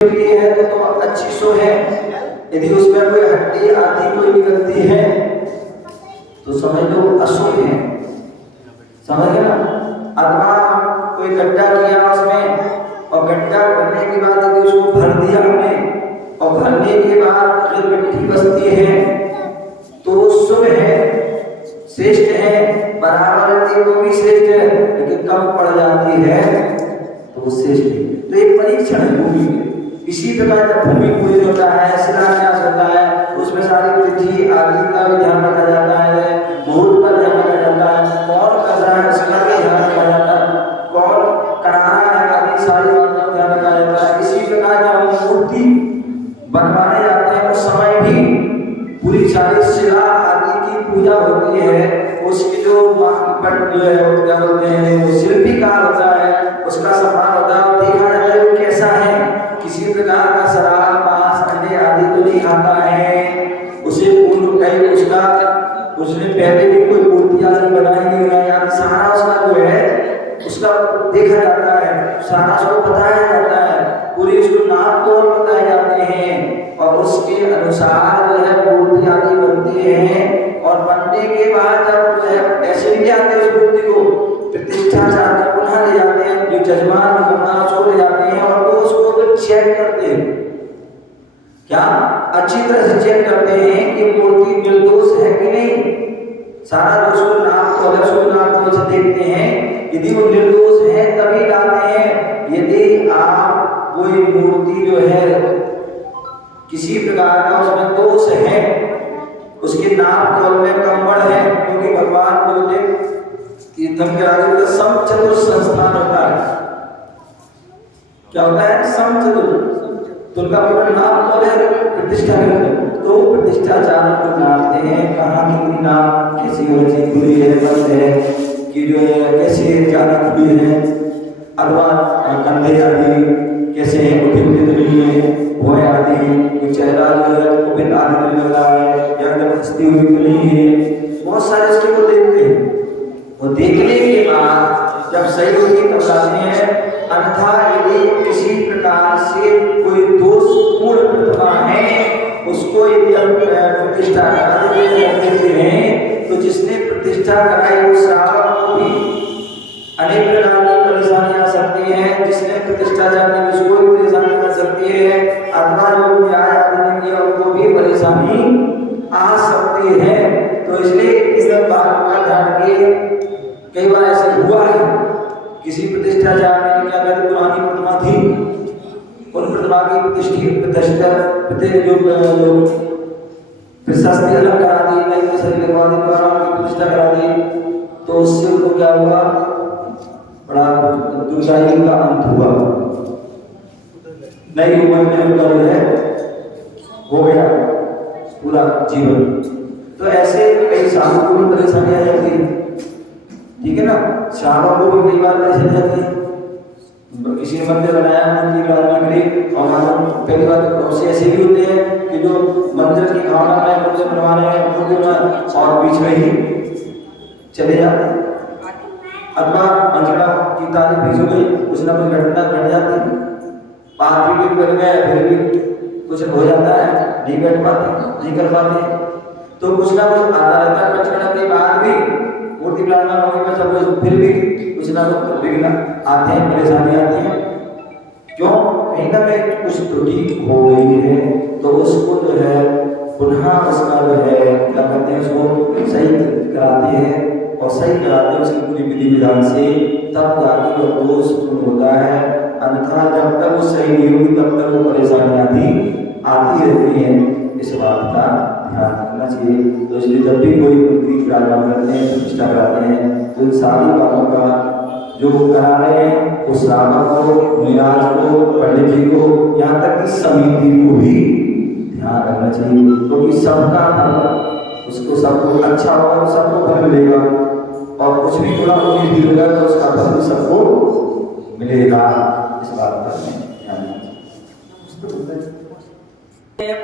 है तो अच्छी सो है। यदि उसमें कोई हड्डी आदि कोई निकलती है तो समझ लो अशुभ है, समझ गए ना। अथवा कोई गड्ढा किया उसमें और गड्ढा भरने के बाद यदि उसको भर दिया हमने और भरने के बाद अगर मिट्टी बचती है तो वो शुभ है, श्रेष्ठ है, बराबर की वो भी श्रेष्ठ है, लेकिन कम पड़ जाती है तो वो श्रेष्ठ है। तो एक परीक्षण है भूमि में। इसी प्रकार जब भूमि पूजन होता है, शिलान्यास होता है, उसमें सारी तिथि आदि का भी ध्यान रखा जाता है, मुहूर्त का ध्यान रखा जाता है, कौन कर रहा है उसका भी ध्यान रखा जाता है, कौन करा रहा है आदि सारी बातों का ध्यान रखा जाता है। इसी प्रकार जब हम मूर्ति बनवाने जाते हैं उस समय भी पूरी सारी शिला आदि की पूजा होती है। उसकी जो है क्या बोलते हैं वो शिल्पीकार होता है, उसका सम्मान होता है, देखा जाता है वो कैसा है, किसी प्रकार का शराब मांस अंडे आदि तो नहीं खाता है, उसे पूर्ण कहीं उसका उसने पहले भी कोई मूर्ति आदि बनाई नहीं बनाई, सारा उसका जो है उसका देखा जाता है, सारा उसको बताया जाता है, पूरी उसको नाप तोल बताए जाते हैं और उसके अनुसार जो है मूर्ति आदि बनती है। और बनने के बाद जब जो है ऐसे ले जाते हैं उस मूर्ति को प्रतिष्ठा चाहते पुनः ले जाते हैं, जो जजमान बना उसको ले जाते हैं और वो उसको तो चेक करते हैं, क्या अच्छी तरह से चेक करते हैं कि मूर्ति निर्दोष है कि नहीं। सारा दोष को नाप तो अगर उसको नाप तो से देखते हैं, यदि वो निर्दोष है तभी लाते हैं। यदि आप कोई मूर्ति जो है किसी प्रकार का उसमें दोष है, उसके नाप तोल में कमबड़ है, क्योंकि भगवान बोलते तीर्थम के आगे का समचतुर संस्थान होता है। क्या होता है? समचतुर। तो उनका पूरा नाप तोल है प्रतिष्ठा करते, तो प्रतिष्ठाचार्य को जानते हैं कहाँ कितनी नाप कैसी हो चाहिए, बुरी है बंद है कि जो है कैसे ज्यादा खुली है, अथवा कंधे आदि कैसे हैं, उठे उठे तो नहीं है, भोए आदि चेहरा जो है उपित आदि तो लग रहा है या हंसती हुई तो नहीं है, बहुत सारे इसके वो देखते हैं। वो देखने के बाद जब सही होगी तब लाते हैं। अन्यथा यदि किसी प्रकार से कोई दोषपूर्ण प्रतिमा है उसको यदि हम प्रतिष्ठा करा देते हैं तो जिसने प्रतिष्ठा कराई वो श्रावक को भी अनेक प्रकार की परेशानी आ सकती है, जिसने प्रतिष्ठा चाहती है उसको भी परेशानी आ सकती है, अथवा जो न्याय आदि किया उनको भी परेशानी आ सकती है। तो इसलिए इस बात का ध्यान रखिए। कई बार ऐसे हुआ है किसी प्रतिष्ठाचार में क्या कहते पुरानी प्रतिमा थी, उन प्रतिमा की प्रतिष्ठा जो प्रशस्ति अलग करा दी, नई प्रशस्ति लगवा दी, द्वारा उनकी प्रतिष्ठा करा दी, तो उससे उनको क्या हुआ, बड़ा दुर्दाई का अंत हुआ। नई उम्र में उनका जो है हो गया पूरा जीवन। तो ऐसे कई सालों को भी परेशानी आ जाती है, ठीक है ना। शाहों को भी कई बार परेशानी आती है। किसी ने मंदिर बनाया मूर्ति बनाने के लिए और पहली बात तो ऐसे भी होते हैं कि जो मंदिर की भावना में मंदिर बनवाने और बीच में ही चले जाते हैं, अथवा मंजिला की तारीफ फिक्स हो गई, कुछ ना कुछ घटना घट जाती है, बात भी बन गया फिर भी कुछ हो जाता है, नहीं बैठ पाते नहीं कर पाते, तो कुछ ना कुछ आता रहता है। बचपन के बाद भी मूर्ति बनाना होने पर सब फिर भी कुछ ना कुछ विघ्न आते हैं, परेशानी आती है। क्यों? कहीं ना कहीं कुछ त्रुटि हो गई है, तो उसको जो है पुनः उसका जो है क्या कहते हैं उसको सही कराते हैं और सही कराते हैं उसकी पूरी विधि विधान से, तब जाके वो दोष पूर्ण होता है। अन्यथा जब तक वो सही नहीं होगी तब तक वो परेशानी आती रहती है। इस बात का ध्यान रखना चाहिए। तो इसलिए जब भी कोई मूर्ति विराजमान करते हैं, प्रतिष्ठा कराते हैं, तो इन सारी बातों का जो करा रहे हैं उस श्रावक को, निराज को, पंडित जी को, यहाँ तक कि समिति को भी ध्यान रखना चाहिए, क्योंकि तो सबका फल उसको सबको अच्छा होगा तो सबको फल मिलेगा, और कुछ भी थोड़ा बहुत मिलेगा तो उसका फल भी सबको मिलेगा। इस बात का ध्यान रखना।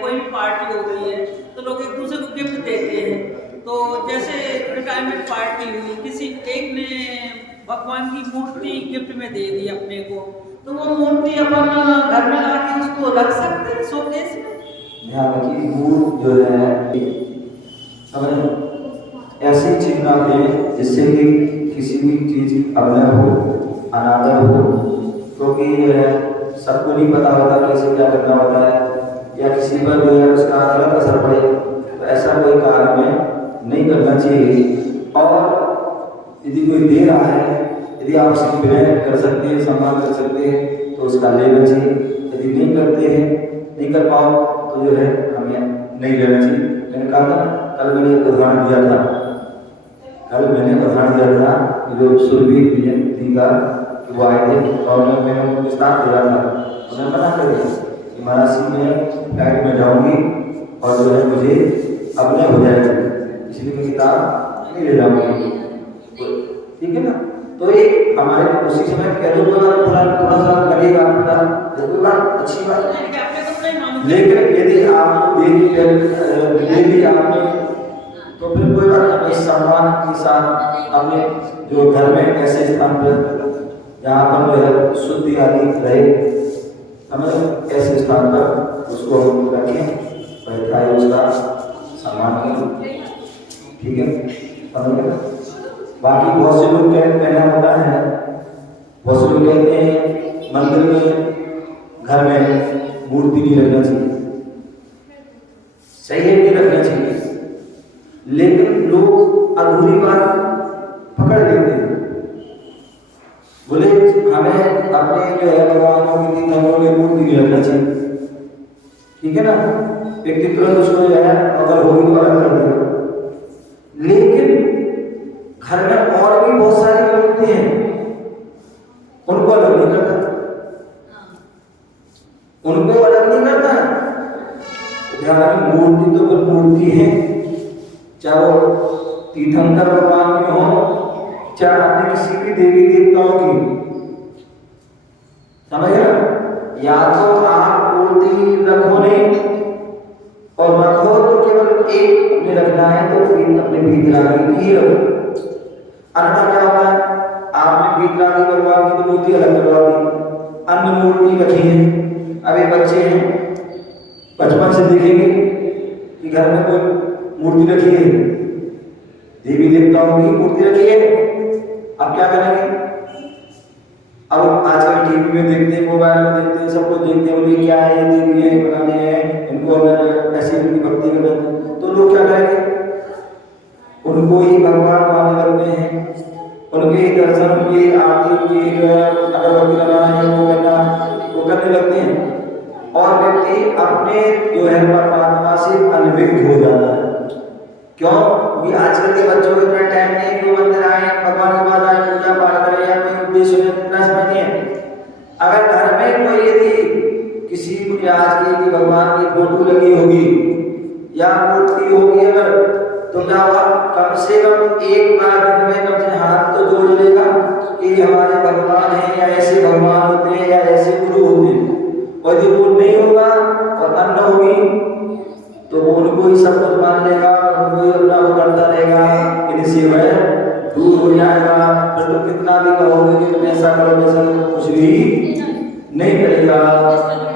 कोई भी पार्टी हो गई है तो लोग एक दूसरे को गिफ्ट देते हैं। तो जैसे रिटायरमेंट पार्टी हुई, किसी एक ने भगवान की मूर्ति गिफ्ट में दे दी अपने को, तो वो मूर्ति अपन घर में लाके उसको रख सकते हैं शोकेस में। ध्यान रखिए, गुड़ जो है हमें ऐसी चीज ना दें जिससे कि किसी भी चीज अवलय हो, अनादर हो, क्योंकि जो है सबको नहीं पता होता कैसे क्या करना होता है, या किसी पर जो है उसका गलत असर पड़े, तो ऐसा कोई कार्य में नहीं करना चाहिए। और यदि कोई दे रहा है, यदि आप उसकी विनय कर सकते हैं, सम्मान कर सकते हैं, तो उसका लेना चाहिए। यदि नहीं करते हैं, नहीं कर पाओ, तो जो है हमें नहीं लेना चाहिए। मैंने कहा था, कल मैंने एक उदाहरण दिया था जो सुरभि जी का, वो आए थे और मैंने उनको विस्तार दिया था, तो मैं मना कर दिया कि मरासी में फ्लाइट में जाऊँगी और जो है मुझे अपने हो जाएगी, इसलिए मैं किताब नहीं ले जाऊँगी। ठीक है ना? तो एक हमारे कोशिश में कह दो थोड़ा सा लगेगा, कोई बात अच्छी बात है, लेकिन यदि आप दे दी आपने, तो फिर कोई बात अपने सम्मान के साथ अपने जो घर में ऐसे स्थान पर जहाँ पर जो है शुद्धि आदि रहे, हमें ऐसे स्थान पर उसको हम रखें, बैठाए, उसका सम्मान करें। ठीक है, समझ गए? बाकी बहुत से लोग कहना होता है, बहुत से लोग कहते हैं मंदिर में, घर में मूर्ति नहीं रखना चाहिए। सही है, नहीं रखना चाहिए, लेकिन लोग अधूरी बात पकड़ लेते हैं। बोले हमें अपने जो है भगवानों की तीर्थों में मूर्ति नहीं रखना चाहिए। ठीक है ना? व्यक्ति तुरंत उसको जो है अगर होगी तो अलग कर देगा, लेकिन घर में और भी बहुत सारी मूर्ति हैं, उनको अलग नहीं करता, उनको अलग नहीं करता। ध्यान, मूर्ति तो फिर मूर्ति है, चाहे वो तीर्थंकर भगवान की हो, चाहे अन्य किसी भी देवी देवताओं की। समझ गया? या तो आप मूर्ति रखो नहीं, और रखो तो केवल एक में रखना है, तो अपने भीतरागी की रखो। अन्यथा क्या होता है, आपने भीतरागी भगवान की तो मूर्ति अलग करवा दी, अन्य मूर्ति रखी है। अभी बच्चे हैं, बचपन से देखेंगे कि घर में कोई मूर्ति रखी है, देवी देवताओं की मूर्ति रखी है, अब क्या करेंगे? अब आजकल टीवी में देखते हैं, मोबाइल में देखते हैं, सब कुछ देखते हैं, बोलिए क्या है, ये देवी है, बनाने हैं, इनको ऐसी उनकी भक्ति करते हैं, तो लोग क्या करेंगे? उनको ही भगवान मानने लगते हैं, उनके ही दर्शन, उनकी आरती, उनकी जो है अगरबत्ती लगाना है, वो करने लगते हैं, और व्यक्ति अपने जो है परमात्मा से अनभिज्ञ हो जाता है। क्यों? क्योंकि आजकल के बच्चों को इतना टाइम नहीं कि वो मंदिर आए, भगवान के पास आए, पूजा पाठ करें, या कोई उद्देश्य में इतना समय नहीं है। अगर घर में कोई यदि किसी आज की भगवान की फोटो लगी होगी या मूर्ति होगी अगर, तो क्या हुआ, कम से कम एक बार दिन में कम से हाथ तो जोड़ लेगा कि हमारे भगवान हैं, या ऐसे भगवान होते हैं, या ऐसे गुरु होते हैं। और यदि वो नहीं होगा और अन्न होगी, तो वो उनको ही सब कुछ मान लेगा, उनको ही अपना वो करता रहेगा, इनसे वह दूर हो जाएगा। फिर तुम कितना भी कहोगे कि तुम ऐसा करो वैसा करो, कुछ भी नहीं करेगा।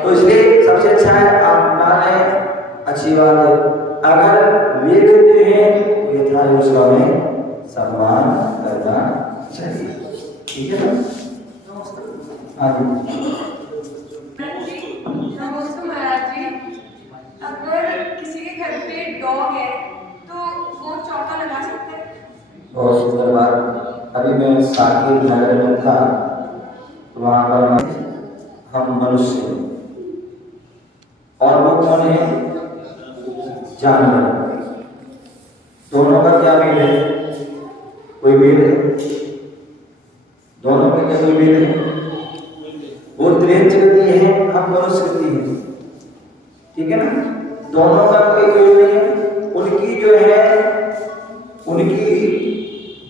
तो इसलिए सबसे अच्छा है आप माने, अच्छी बात है। अगर ले लेते हैं तो यथायोग्य में सम्मान करना चाहिए। ठीक है ना? अगर किसी के घर पे डॉग है तो वो चौका लगा सकते हैं? बहुत सुंदर बात। अभी मैं साकेत नगर में था, तो वहाँ पर हम मनुष्य और वो कौन है? जानवर। दोनों का क्या मेल है? कोई मेल है? दोनों का क्या कोई मेल है? वो त्रियंच गति है, हम मनुष्य गति है। ठीक है ना? दोनों का कोई मेल नहीं है। उनकी जो है, उनकी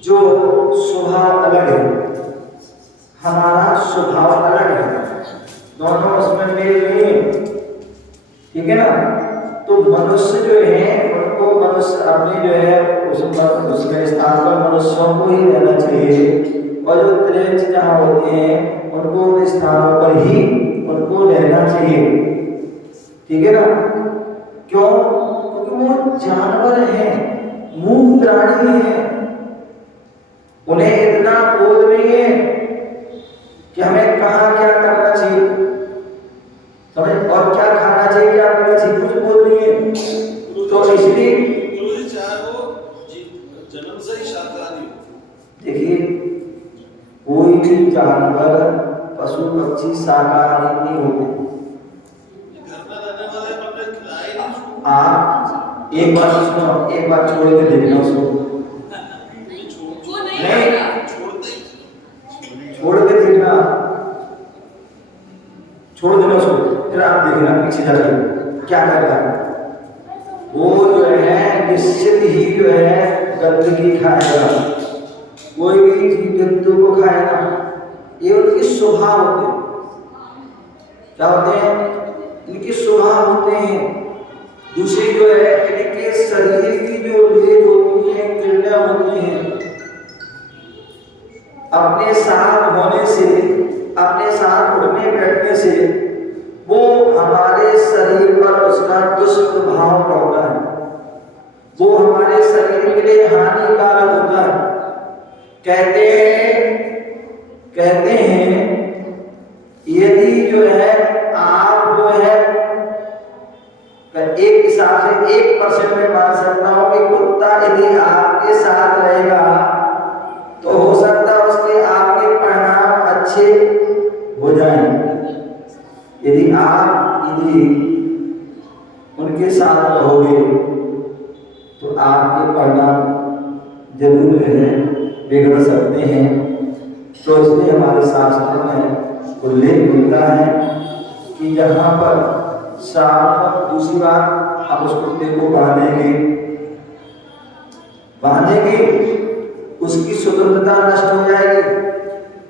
जो स्वभाव अलग है, हमारा स्वभाव अलग है, दोनों उसमें मेल नहीं है। ठीक है ना? तो मनुष्य जो है, उनको मनुष्य अपने जो है उसमें स्थान पर मनुष्यों को ही रहना चाहिए, और जो त्रियंच जहाँ होते हैं उनको उन स्थानों पर ही उनको रहना चाहिए। ठीक है ना? क्यों? क्योंकि वो जानवर हैं, मूक प्राणी हैं, उन्हें इतना बोध नहीं है कि हमें कहाँ क्या करना चाहिए, समझ, और क्या खाना चाहिए, क्या पीना चाहिए, कुछ बोध नहीं है। तो इसलिए चाहे वो जन्म से ही शाकाहारी हो, देखिए कोई भी जानवर, पशु पक्षी शाकाहारी नहीं होते। घर में रहने वाले बंदे खिलाए नहीं उसको। आप एक बार सुनो, एक बार छोड़ के देखना उसको, वो नहीं नहीं। खाएगा। छोड़ते ही छोड़ के देखना, छोड़ देना उसको, फिर आप देखना पीछे जाके क्या कर रहा है। वो जो है निश्चित ही जो है गंदगी खाएगा, कोई भी जीव जंतु को खाएगा, ये उनकी स्वभाव होते हैं। क्या होते हैं? इनके स्वभाव होते हैं। दूसरी जो है इनके शरीर की जो लेज होती है, किरणें होती हैं, अपने साथ होने से, अपने साथ उठने बैठने से वो हमारे शरीर पर उसका दुष्प्रभाव पड़ता है, वो हमारे शरीर के लिए हानिकारक होता है। कहते हैं यदि जो है आप जो है एक हिसाब से 1% में मान सकता हूं कि कुत्ता यदि आपके साथ रहेगा तो हो सकता है उसके आपके परिणाम अच्छे हो जाएं। यदि उनके साथ रहोगे तो आपके परिणाम जरूर है बिगड़ सकते हैं। तो इसलिए हमारे शास्त्रों में उल्लेख मिलता है कि जहाँ पर सांप, दूसरी बात हम उस कुत्ते को बांधेंगे उसकी स्वतंत्रता नष्ट हो जाएगी,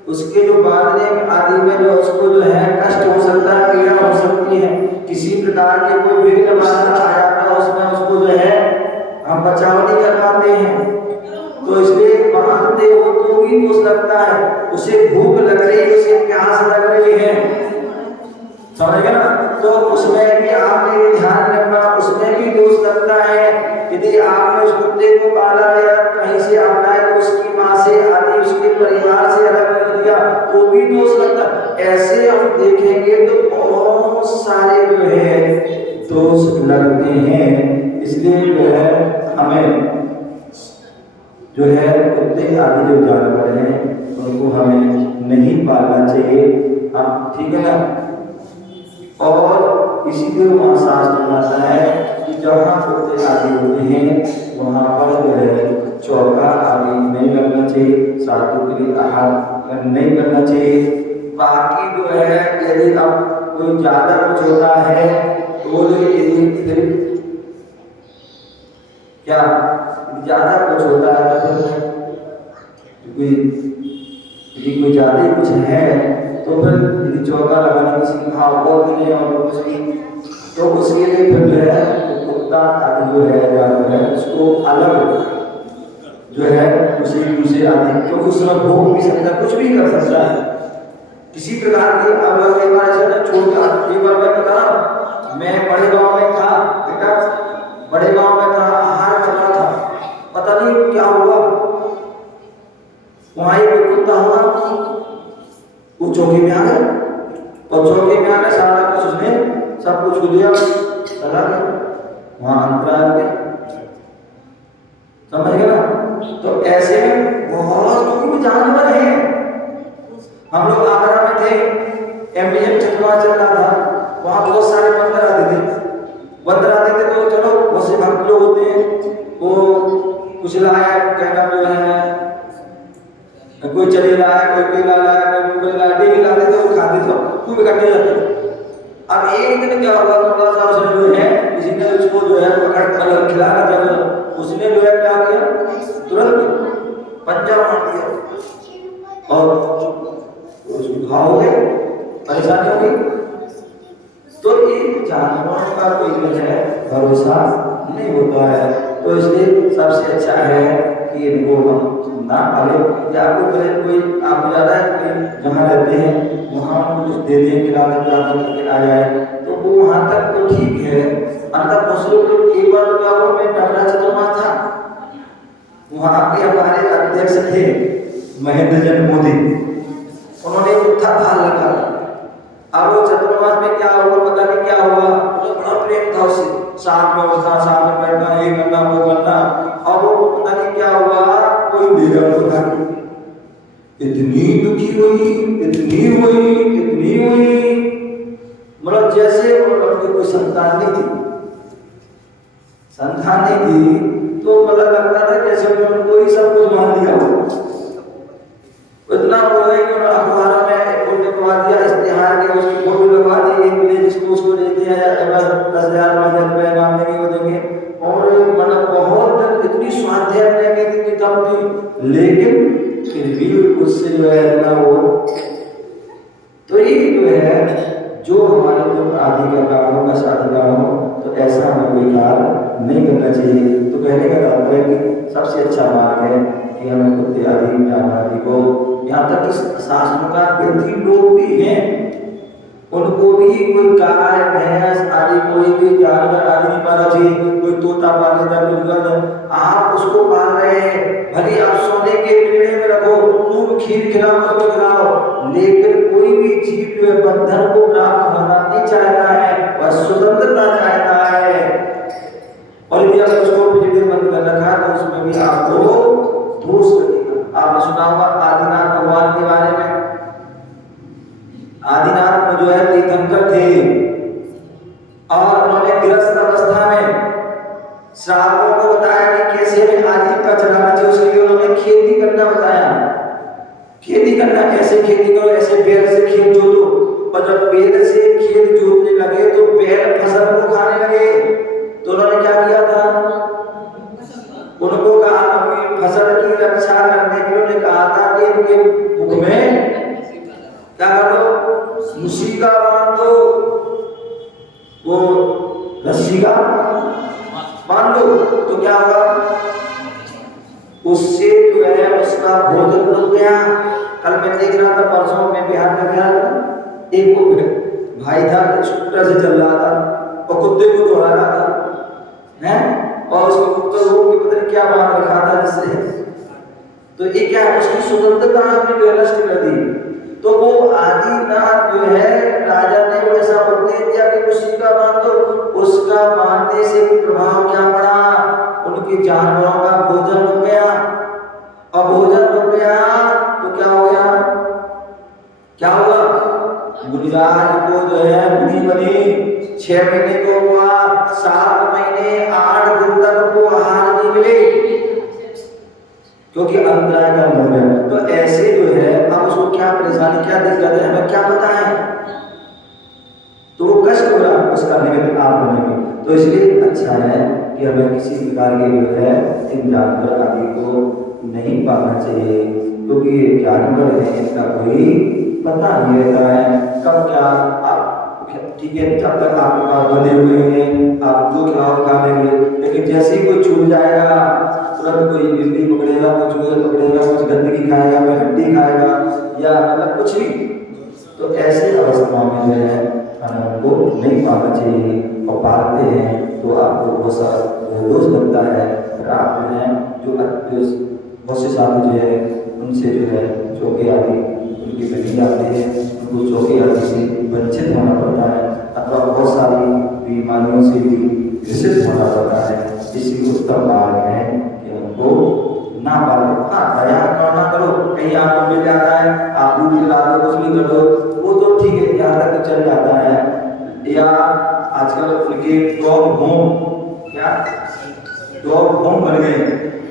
उसके जो बांधने आदि में जो उसको जो है कष्ट हो सकता है, पीड़ा हो सकती है, किसी प्रकार के कोई विघ्न बाधा आ जाता है उसमें, उसको जो है हम बचाव नहीं कर पाते हैं। तो इसलिए बांधते हो तो भी दोष लगता है, उसे भूख लग रही है, उसे प्यास लग रही है, समझ गए ना? तो उसमें भी आपने ध्यान रखना, उसमें भी दोष लगता है। यदि आपने उस कुत्ते को पाला या कहीं से अपनाया तो उसकी माँ से आदि उसके परिवार से अलग कर दिया तो भी दोष लगता है। ऐसे हम देखेंगे तो बहुत सारे जो है दोष लगते हैं। इसलिए जो है हमें जो है कुत्ते आदि जो जानवर हैं उनको हमें नहीं पालना चाहिए, हम, ठीक है ना? और इसीलिए वहाँ शास्त्र बताता है कि जहाँ कुत्ते आदि होते हैं वहाँ पर जो है चौका आदि नहीं करना चाहिए, साधु के लिए आहार नहीं करना चाहिए। बाकी जो है यदि अब कोई ज़्यादा कुछ होता है तो यदि फिर क्या ज़्यादा कुछ होता है तो फिर कोई ज़्यादा ही कुछ है तो फिर यदि चौका लगाना किसी की भाव बोलते हैं और कुछ नहीं तो उसके लिए फिर जो है कुत्ता आदि जो है जानवर है उसको अलग जो है उसे दूसरे आदि, क्योंकि उसमें भोग भी सकता है, कुछ भी कर सकता है किसी प्रकार की। अब एक बार ऐसा छोड़ता, एक बार मैं बता, मैं बड़े गांव में था बेटा, बड़े गांव में था, आहार कर रहा था, पता नहीं क्या हुआ, वहाँ एक कुत्ता हुआ, वो चौकी में आ गया और चौकी में आने सारा कुछ उसने सब कुछ छू लिया, चला गया, वहाँ अंतराल आ गया, समझ गया ना? तो ऐसे बहुत, क्योंकि जानवर है। हम लोग आगरा में थे, एमडीएम चटवा चल रहा था, वहाँ बहुत सारे बंदर आते थे तो चलो बहुत से भक्त लोग होते हैं, वो कुछ लाया, क्या नाम जो है, कोई चले लाया, कोई केला लाया, कोई मूंगफली लाया, डेली लाते थे, वो खाते थे, खूब इकट्ठे जाते। अब एक दिन क्या हुआ, थोड़ा सा उसने जो है किसी ने उसको जो है पकड़ कर खिलाना चाहा, उसने जो है क्या किया, तुरंत पंजा मार दिया और उसको घाव हो गए, परेशानी हो गई। तो ये जानवरों का कोई जो है भरोसा नहीं होता है, तो इसलिए सबसे अच्छा है कि इनको हम ना पालें, या कोई आपको ज़्यादा है जहाँ रहते हैं वहाँ कुछ दे दें, खिला दें, आ जाए तो वो वहाँ तक तो ठीक अन्यथा बहुत लोग एक बार तो क्या हुआ, मैं डबरा चतुर्मास था, वहां पे हमारे अध्यक्ष थे महेंद्र जन मोदी, उन्होंने उठा भाल लगा। अब वो चतुर्मास में क्या हुआ पता नहीं क्या हुआ, तो बड़ा प्रेम था उससे, साथ में उठना, साथ में बैठना, ये करना वो करना। अब वो पता नहीं क्या हुआ, कोई लेगा तो था, इतनी दुखी हुई, इतनी हुई, इतनी हुई, मतलब जैसे वो लड़के कोई संतान नहीं थी, संतान नहीं थी, तो मतलब लगता था जैसे उनको ही सब कुछ मान लिया हो। इतना वो है कि अखबार में वो लिखवा दिया, इश्तिहार के उसकी फोटो लगवा दी, एक विलेज जिसको उसको दे दिया, 10,000 5,000 रुपए नाम देंगे वो देंगे, और मतलब बहुत इतनी स्वाध्याय लेंगे, इतनी तब थी, लेकिन फिर भी उससे जो है ना वो, तो ये जो है जो हमारे दुख आदि का कारण हो, कष्ट आदि का हो, तो ऐसा हमें कोई कार्य नहीं करना चाहिए। तो कहने का तात्पर्य कि सबसे अच्छा मार्ग है कि हमें कुत्ते आदि जानवर आदि को, यहाँ तक कि शास्त्रों का वृद्धि लोग भी हैं, उनको भी कोई गाय भैंस आदि कोई भी जानवर आदि नहीं पालना चाहिए। कोई तोता पाल लेता, कोई आप उसको पाल रहे हैं, भले आप सोने के पिंजरे में रखो, खूब खीर खिलाओ, उसको खिलाओ, लेकिन कोई भी जीव जो है बंधन को प्राप्त होना नहीं चाहता है, वह स्वतंत्रता चाहता है। और यदि अगर उसको पिंजरे में बंद कर रखा है तो उसमें भी आपको दोष लगेगा। आपने सुना होगा आदिनाथ भगवान के बारे में, आदिनाथ में जो है तीर्थंकर थे, और उन्होंने गृहस्थ अवस्था में श्रावकों को बताया कि कैसे आजीविका चलाना चाहिए, उसके लिए उन्होंने खेती करना बताया। खेती करना, कैसे खेती करो, ऐसे बैल से खेत जोतो, और जब बैल से खेत जोतने लगे तो बैल फसल को खाने लगे, तो उन्होंने क्या किया था, उनको कहा कि फसल की रक्षा करने के लिए उन्होंने कहा था कि इनके मुख में क्या करो, मुसीका बांध दो, वो रस्सी का बांध दो, तो क्या होगा, उससे जो है उसका भोजन रुक गया। कल मैं देख रहा था, परसों में बिहार में गया था, एक भाई था स्कूटर से चल रहा था और कुत्ते को दौड़ा रहा था, हैं, और उसके कुत्ते को पता नहीं क्या बांध रखा था जिससे, तो ये क्या है, उसकी स्वतंत्रता आपने जो नष्ट कर दी। तो वो आदिनाथ जो है राजा ने वो ऐसा उपदेश दिया कि उसी का बांध दो, उसका बांधने से प्रभाव क्या पड़ा, उनके जानवरों का भोजन रुक गया, और भोजन रुक गया तो क्या हो गया, क्या हुआ, मुनिराज को जो है मुनि बनी, 6 महीने को हुआ, 7 महीने 8 दिन तक उनको आहार नहीं मिले क्योंकि अंतराय का मर गया। तो ऐसे जो है अब उसको क्या परेशानी, क्या दिक्कत है, हमें क्या पता है, तो वो कष्ट हो रहा है, उसका निमित्त आप बनेंगे। तो इसलिए अच्छा है कि हमें किसी प्रकार के जो है इन जानवर आदि को नहीं पालना चाहिए, क्योंकि ये जानवर है, इनका कोई पता नहीं रहता है कब क्या, आप ठीक है जब तक आपके पास बंधे हुए हैं आप जो खिलाओ खा लेंगे, लेकिन जैसे ही कोई छूट जाएगा तुरंत कोई बिल्ली पकड़ेगा, कोई चूहे पकड़ेगा, कुछ गंदगी खाएगा, कोई हड्डी खाएगा, या मतलब कुछ भी, तो ऐसे अवस्थाओं में जो है उनको नहीं पालना चाहिए, और पालते हैं तो आपको बहुत सारा दोष लगता है। आप जो है जो बहुत से साधु जो है उनसे जो है चौके आदि उनकी बेटी जाते हैं, उनको चौके आदि से वंचित होना पड़ता है, अथवा बहुत सारी बीमारियों से भी ग्रसित होना पड़ता है। इसी उत्तम मार्ग है कि उनको ना पालो। हाँ, दया ना करो, कहीं आपको मिल जाता है आप दूध पिला दो, कुछ भी कर दो, वो तो ठीक है, यहाँ तक चल जाता है। या आजकल उनके डॉग होम, क्या डॉग होम बन गए,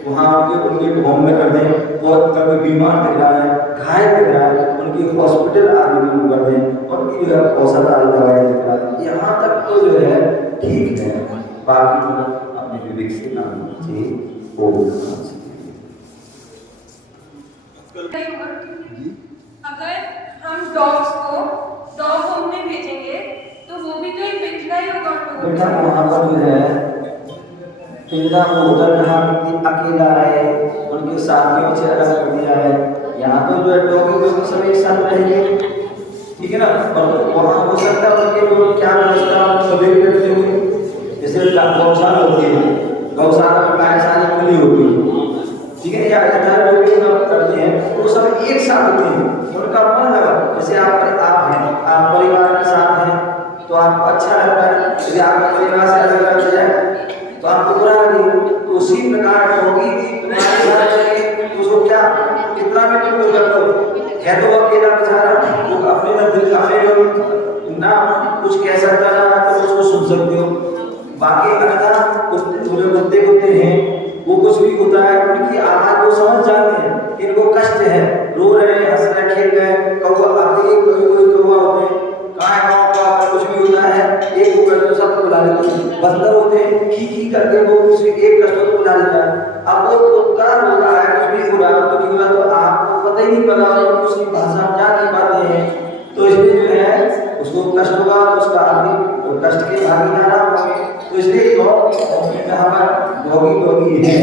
वहाँ उनके होम में कर दें, और कभी बीमार दिख रहा है, घायल दिख रहा है, उनकी हॉस्पिटल आदि में कर दें, और उनकी जो है औसत आदि दवाई दिख रहा है, यहाँ तक तो जो है ठीक है, बाकी तो अपने विवेक से काम चाहिए वो। अगर हम डॉग्स को डॉग होम में भेजेंगे तो वो भी तो एक पिंजरा ही होगा उन बेटा, वहाँ पर जो है पिंजरा वो उधर जहाँ व्यक्ति अकेला है उनके साथियों से अलग कर दिया है, यहाँ तो जो है डॉगी सब एक साथ रहेंगे, ठीक है ना। और वहाँ हो सकता है उनके जो क्या व्यवस्था सभी करते हुए, जैसे गौशाला होती है, गौशाला में गाय सारी खुली होती है, ठीक है, या इधर जो भी हम करते हैं वो सब एक साथ होते हैं, उनका मन लगा। जैसे आप हैं, आप परिवार के साथ हैं तो आपको अच्छा लगता है, यदि आप परिवार से अलग अलग जाए तो आपको बुरा लगे। तो उसी प्रकार होगी कि तुम्हारे साथ चले तो उसको क्या कितना भी तुम कर दो है तो अकेला बेचारा वो अपने ना दिल अपने ना कुछ कह सकता ना तो उसको सुन सकते हो। बाकी अन्यथा कुत्ते हैं वो कुछ भी होता है उनकी आवाज को समझ जाते हैं, इनको कष्ट है, रो रहे हैं, हंस रहे, खेल रहे, कौवा आते हैं, कोई कौवा होते हैं, गाँव का कुछ भी होता है एक को कर दो सबको बुला लेते हैं, बंदर होते हैं खी करके वो किसी एक कस्टमर को बुला लेता है। अब वो कुत्ता हो रहा है कुछ भी हो रहा है तो क्यों ना तो आपको पता ही नहीं पड़ा कि उसकी भाषा क्या की बातें हैं, तो इसलिए जो है उसको कष्ट होगा, उसका आदमी और कष्ट के भागीदार होंगे। तो इसलिए डॉगी है,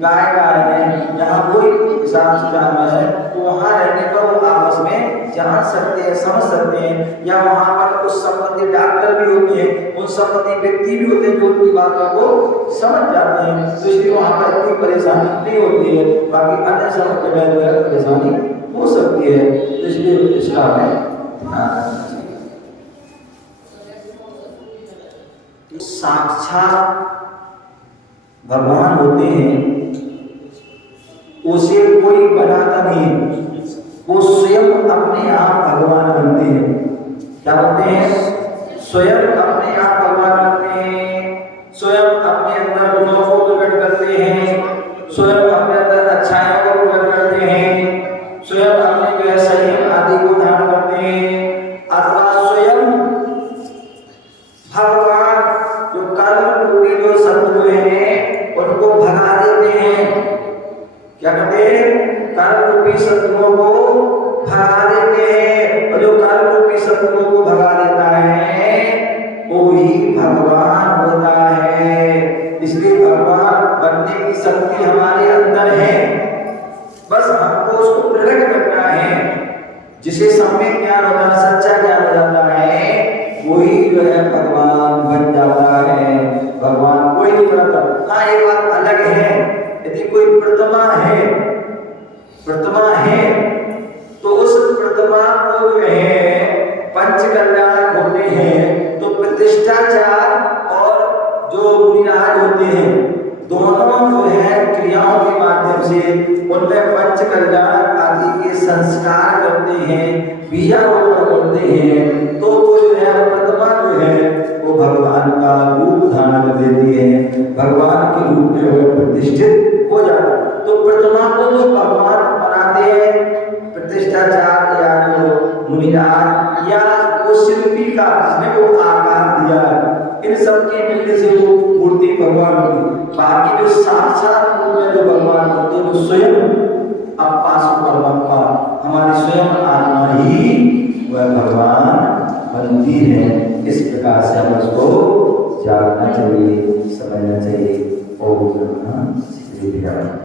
गाय है, जहाँ कोई हिसाब से जानवर है तो वहाँ रहने पर वो आपस में जान सकते हैं, समझ सकते हैं, या वहाँ पर कुछ संबंधित डॉक्टर भी होते हैं, उन संबंधित व्यक्ति भी होते हैं जो उनकी बातों को समझ जाते हैं, तो इसलिए वहाँ पर कोई परेशानी नहीं होती है। बाकी अन्य सब जगह जो है परेशानी हो सकती है, तो इसलिए इसका हमें साक्षात भगवान होते हैं, उसे कोई बनाता नहीं, वो स्वयं अपने आप भगवान बनते हैं। क्या बनते हैं? स्वयं अपने आप भगवान बनते हैं, स्वयं अपने अंदर गुणों को प्रकट करते हैं, स्वयं अपने अंदर अच्छाइयों को प्रकट करते हैं, स्वयं अपने जो है संयम आदि को धारण करते हैं, अथवा स्वयं भगवान जो कर्म रूपी जो शत्रु हैं उनको भगा देते हैं। क्या करते हैं? कर्म रूपी शत्रुओं को भगा देते हैं, और जो कर्म रूपी शत्रुओं को भगा देता है वो ही भगवान होता है। इसलिए भगवान बनने की शक्ति हमारे अंदर है, बस हमको उसको प्रकट करना है। जिसे सम्यक ज्ञान होता है, सच्चा ज्ञान हो जाता है, वही जो है भगवान बन जाता है। भगवान कोई नहीं बनता। हाँ एक बात अलग है, यदि कोई प्रतिमा है तो उस प्रतिमा को जो है पंच कल्याण होते हैं, तो प्रतिष्ठाचार और जो मुनिराज होते हैं दोनों जो है क्रियाओं के माध्यम से उनमें पंच कल्याण आदि के संस्कार करते हैं, बीजारोपण करते हैं, तो वो जो है प्रतिमा जो है वो भगवान का रूप धारण कर लेती है, भगवान के रूप में वो प्रतिष्ठित हो जाता है। तो प्रतिमा को जो भगवान बनाते हैं, प्रतिष्ठाचार या जो मुनिराज या वो शिल्पी का जिसने वो आकार दिया, इन सब के मिलने से वो मूर्ति भगवान होती। बाकी जो साक्षात रूप में जो भगवान होते हैं वो स्वयं अप्पा परमात्मा हमारी स्वयं आत्मा ही वह भगवान बनती है। इस प्रकार से हम उसको जानना चाहिए, समझना चाहिए। ओम नमः शिवाय।